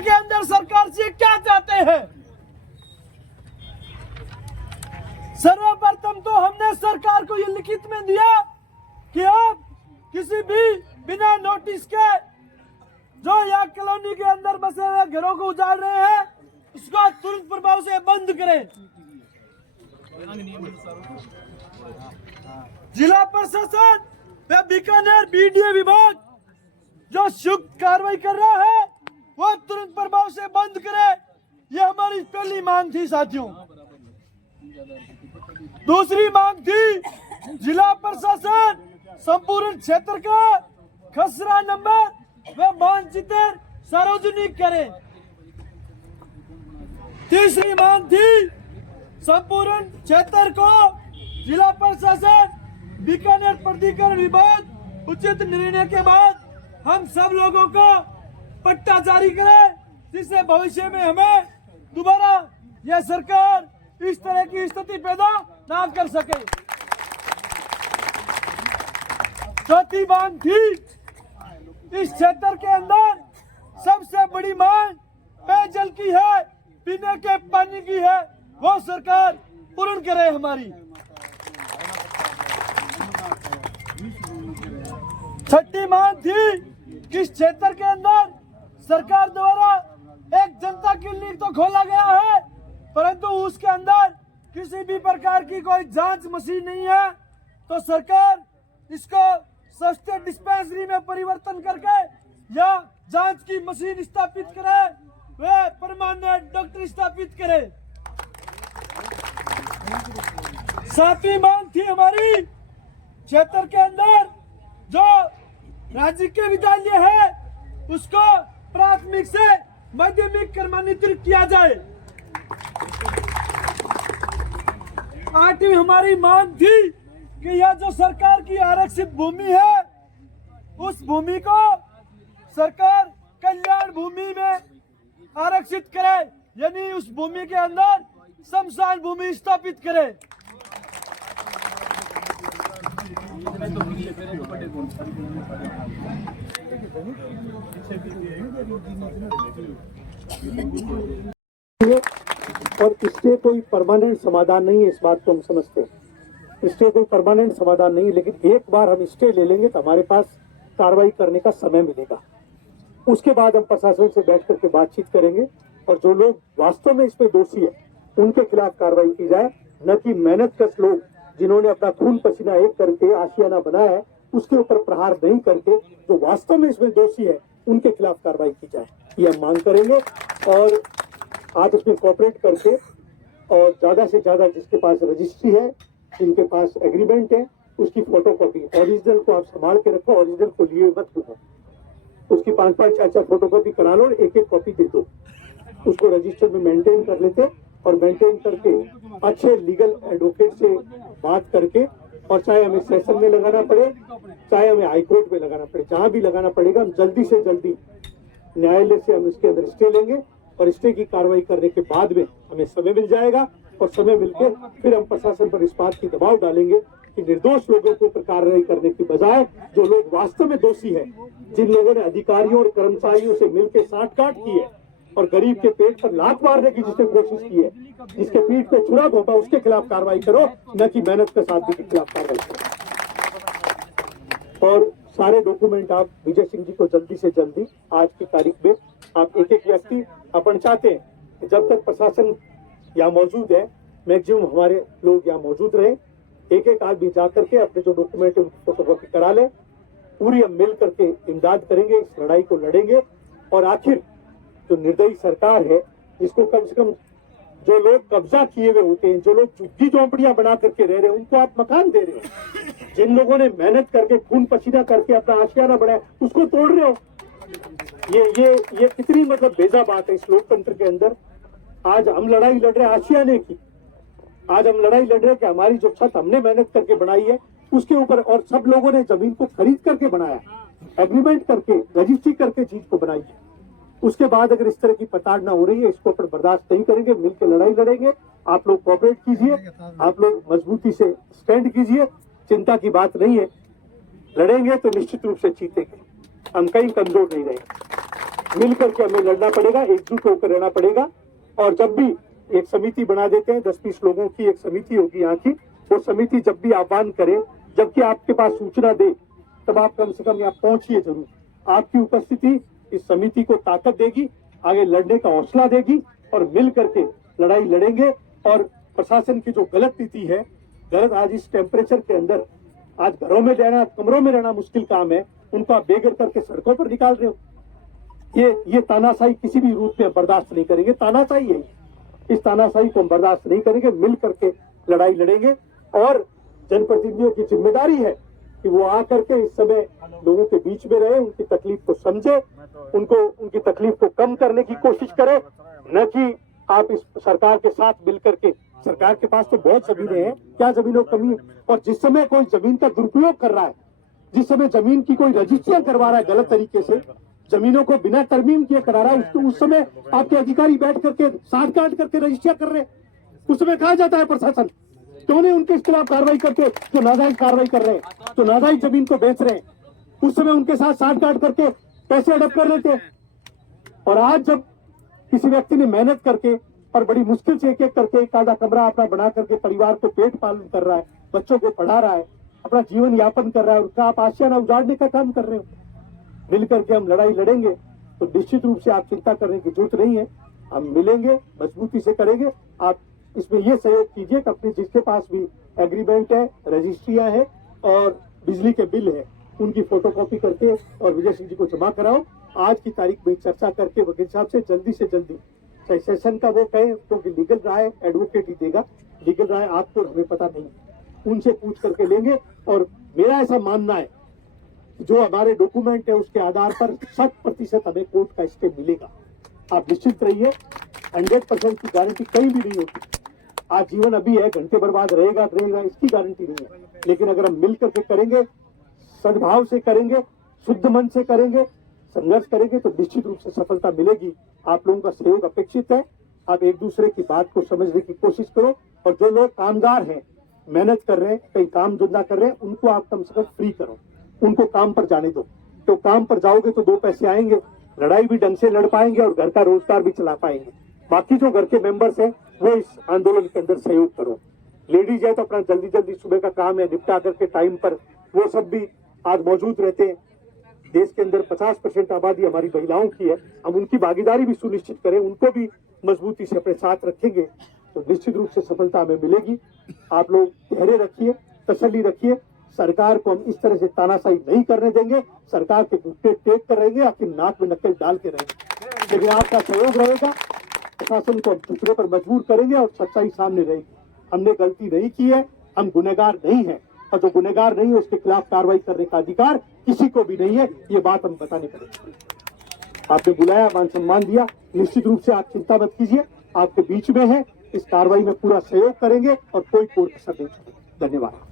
के अंदर सरकार से क्या चाहते हैं? सर्वप्रथम तो हमने सरकार को ये लिखित में दिया कि आप किसी भी बिना नोटिस के जो यहाँ कॉलोनी के अंदर बसे हुए घरों को उजाड़ रहे हैं उसको तुरंत प्रभाव से बंद करें। जिला प्रशासन व बीकानेर बीडीए विभाग जो शुभ कार्रवाई कर रहा है वो तुरंत प्रभाव से बंद करे। ये हमारी पहली मांग थी साथियों। दूसरी मांग थी जिला प्रशासन संपूर्ण क्षेत्र का खसरा नंबर व मानचित्र सार्वजनिक करे। तीसरी मांग थी संपूर्ण क्षेत्र को जिला प्रशासन बीकानेर प्राधिकरण विभाग उचित निर्णय के बाद हम सब लोगों को पट्टा जारी करे जिससे भविष्य में हमें दोबारा यह सरकार इस तरह की स्थिति पैदा ना कर सके। चौथी मांग थी इस क्षेत्र के अंदर सबसे बड़ी मांग पेयजल की है, पीने के पानी की है, वो सरकार पूर्ण करे हमारी। छठी मांग थी कि इस क्षेत्र के अंदर सरकार द्वारा एक जनता क्लिनिक तो खोला गया है परंतु उसके अंदर किसी भी प्रकार की कोई जांच मशीन नहीं है, तो सरकार इसको सस्ते डिस्पेंसरी में परिवर्तन करके या जांच की मशीन स्थापित करे वे परमानेंट डॉक्टर स्थापित करे। सातवीं मांग थी हमारी क्षेत्र के अंदर जो राज्य के विद्यालय है उसको प्राथमिक से माध्यमिक क्रमांकित किया जाए। आठवीं हमारी मांग थी कि यह जो सरकार की आरक्षित भूमि है उस भूमि को सरकार कल्याण भूमि में आरक्षित करे, यानी उस भूमि के अंदर शमशान भूमि स्थापित करे। और इससे कोई परमानेंट समाधान नहीं है, इस बात को हम समझते हैं। इससे कोई परमानेंट समाधान नहीं, लेकिन एक बार हम स्टे ले लेंगे तो हमारे पास कार्रवाई करने का समय मिलेगा। उसके बाद हम प्रशासन से बैठ करके बातचीत करेंगे और जो लोग वास्तव में इसमें दोषी है उनके खिलाफ कार्रवाई की जाए, न कि मेहनतकश लोग जिन्होंने अपना खून पसीना एक करके आशियाना बनाया है उसके ऊपर प्रहार नहीं करके जो वास्तव में इसमें दोषी है उनके खिलाफ कार्रवाई की जाए, ये हम मांग करेंगे। और आप इसमें कोऑपरेट करके और ज्यादा से ज्यादा जिसके पास रजिस्ट्री है, जिनके पास एग्रीमेंट है, उसकी फोटोकॉपी, ओरिजिनल को आप संभाल के रखो, ओरिजिनल को लिए मत रखो, उसकी 5-5 4-4 फोटोकॉपी करा लो और एक-एक कॉपी दे दो, उसको रजिस्टर में मेंटेन कर लेते और मेंटेन करके अच्छे लीगल एडवोकेट से बात करके, और चाहे हमें सेशन में लगाना पड़े चाहे हमें हाईकोर्ट में लगाना पड़े, जहां भी लगाना पड़ेगा हम जल्दी से जल्दी न्यायालय से हम इसके अंदर स्टे लेंगे और स्टे की कार्रवाई करने के बाद में हमें समय मिल जाएगा और समय मिलके फिर हम प्रशासन पर इस बात की दबाव डालेंगे कि निर्दोष लोगों को कार्रवाई करने की बजाय जो लोग वास्तव में दोषी हैं, जिन लोगों ने अधिकारियों और कर्मचारियों से मिलकर साठ-गांठ की है और गरीब के पेट पर लात मारने की जिसने कोशिश की है, जिसके पीठ पे छुरा घोंपा, उसके खिलाफ कार्रवाई करो, न कि मेहनत के साथ के खिलाफ कार्रवाई करो। और सारे डॉक्यूमेंट आप विजय सिंह जी को जल्दी से जल्दी आज की तारीख में आप एक-एक व्यक्ति अपन चाहते हैं कि जब तक प्रशासन यहाँ मौजूद है मैक्सिमम हमारे लोग यहाँ मौजूद रहे, एक-एक आदमी जा करके अपने जो डॉक्यूमेंट है उनकी फोटोकॉपी करा ले, पूरी हम मिल करके इमदाद करेंगे, इस लड़ाई को लड़ेंगे। और आखिर जो निर्दयी सरकार है जिसको कम से कम जो लोग कब्जा किए हुए होते हैं, जो लोग झुग्गी झोंपड़ियां बना करके रह रहे हैं, उनको आप मकान दे रहे हो, जिन लोगों ने मेहनत करके खून पसीना करके अपना आशियाना बनाया उसको तोड़ रहे हो। ये कितनी मतलब बेजा बात है इस लोकतंत्र के अंदर। आज हम लड़ाई लड़ रहे हैं आशियाने की, आज हम लड़ाई लड़ रहे हैं कि हमारी जो छत हमने मेहनत करके बनाई है उसके ऊपर, और सब लोगों ने जमीन को खरीद करके बनाया, एग्रीमेंट करके रजिस्ट्री करके चीज को बनाई है, उसके बाद अगर इस तरह की प्रताड़ना हो रही है इसको पर बर्दाश्त नहीं करेंगे, मिलकर लड़ाई लड़ेंगे। आप लोग कोऑपरेट कीजिए, आप लोग मजबूती से स्टैंड कीजिए, चिंता की बात नहीं है, लड़ेंगे तो निश्चित रूप से जीतेंगे, हम कहीं कमजोर नहीं रहेंगे। मिलकर के हमें लड़ना पड़ेगा, एकजुट होकर रहना पड़ेगा। और जब भी एक समिति बना देते हैं, 10-20 लोगों की एक समिति होगी यहाँ की, वो समिति जब भी आह्वान करे, जबकि आपके पास सूचना दे, तब आप कम से कम यहाँ पहुंचिए जरूर। आपकी उपस्थिति इस समिति को ताकत देगी, आगे लड़ने का हौसला देगी और मिल करके लड़ाई लड़ेंगे। और प्रशासन की जो गलत नीति है, गलत, आज इस टेम्परेचर के अंदर आज घरों में रहना, कमरों में रहना मुश्किल काम है, उनको आप बेघर करके सड़कों पर निकाल रहे हो। ये तानाशाही किसी भी रूप में बर्दाश्त नहीं करेंगे। तानाशाही है, इस तानाशाही को हम बर्दाश्त नहीं करेंगे। मिल करके लड़ाई लड़ेंगे और जनप्रतिनिधियों की जिम्मेदारी है कि वो आकर के इस समय लोगों के बीच में रहे, उनकी तकलीफ को समझे, उनको उनकी तकलीफ को कम करने की कोशिश करे, न कि आप इस सरकार के साथ मिलकर के। सरकार के पास तो बहुत जमीनें हैं, क्या जमीनों की कमी है? और जिस समय कोई जमीन का दुरुपयोग कर रहा है, जिस समय जमीन की कोई रजिस्ट्रियां करवा रहा है गलत तरीके से, जमीनों को बिना तरमीम किए करा रहा है, उस समय आपके अधिकारी बैठ करके साठ काट करके रजिस्ट्रियां कर रहे हैं। उस समय कहा जाता है प्रशासन क्यों नहीं उनके खिलाफ कार्रवाई करके, जो नाजायज कार्रवाई कर रहे हैं, तो नाजायज जमीन को बेच रहे हैं, उस समय उनके साथ साठ काट करके पैसे अडप कर लेते हैं। और आज जब किसी व्यक्ति ने मेहनत करके और बड़ी मुश्किल से एक एक करके एक आधा कमरा अपना बना करके परिवार को पेट पालन कर रहा है, बच्चों को पढ़ा रहा है, अपना जीवन यापन कर रहा है, उसका आप आशियाना उजाड़ने का काम कर रहे हो। मिलकर के हम लड़ाई लड़ेंगे तो निश्चित रूप से आप चिंता करने की जरूरत नहीं है। हम मिलेंगे, मजबूती से करेंगे। आप इसमें ये सहयोग कीजिए कि अपने जिसके पास भी एग्रीमेंट है, रजिस्ट्रियां है और बिजली के बिल है, उनकी फोटोकॉपी करके और विजय सिंह जी को जमा कराओ। आज की तारीख में चर्चा करके वकील साहब से जल्दी चाहे सेशन का वो कहे, क्योंकि लीगल राय एडवोकेट ही देगा, लीगल राय आपको हमें पता नहीं, उनसे पूछ करके लेंगे। और मेरा ऐसा मानना है जो हमारे डॉक्यूमेंट है उसके आधार पर 100% हमें कोर्ट का स्टे मिलेगा। आप निश्चित रहिए, 100% की गारंटी कहीं भी नहीं होती। आज जीवन अभी है, घंटे बर्बाद रहेगा इसकी गारंटी नहीं है। लेकिन अगर हम मिल करके करेंगे, सद्भाव से करेंगे, शुद्ध मन से करेंगे, संघर्ष करेंगे तो निश्चित रूप से सफलता मिलेगी। आप लोगों का सहयोग अपेक्षित है। आप एक दूसरे की बात को समझने की कोशिश करो। और जो लोग कामगार हैं, मेहनत कर रहे हैं, कहीं काम धंधा कर रहे हैं, उनको आप कम से कम फ्री करो, उनको काम पर जाने दो। तो काम पर जाओगे तो 2 पैसे आएंगे, लड़ाई भी ढंग से लड़ पाएंगे और घर का रोजगार भी चला पाएंगे। बाकी जो घर के मेंबर्स हैं वो इस आंदोलन के अंदर सहयोग करो। लेडीज है तो अपना जल्दी सुबह का काम है निपटा करके टाइम पर, वो सब भी आज मौजूद रहते हैं। देश के अंदर 50% आबादी हमारी महिलाओं की है, हम उनकी भागीदारी भी सुनिश्चित करें, उनको भी मजबूती से अपने साथ रखेंगे तो निश्चित रूप से सफलता हमें मिलेगी। आप लोग धैर्य रखिए, तसल्ली रखिए। सरकार को हम इस तरह से तानाशाही नहीं करने देंगे। सरकार के घुटने टेक कर रहेंगे, आपकी नाक में नक्कल डाल के रहेंगे, लेकिन आपका सहयोग रहेगा। प्रशासन को हम झुकने पर मजबूर करेंगे और सच्चाई सामने रहेगी। हमने गलती नहीं की है, हम गुनहगार नहीं है, और जो गुनहगार नहीं है उसके खिलाफ कार्रवाई करने का अधिकार किसी को भी नहीं है। ये बात हम बताने पड़ेगी। आपने बुलाया, मान सम्मान दिया, निश्चित रूप से आप चिंता मत कीजिए, आपके बीच में है, इस कार्रवाई में पूरा सहयोग करेंगे और कोई कसर नहीं छोड़ेंगे। धन्यवाद।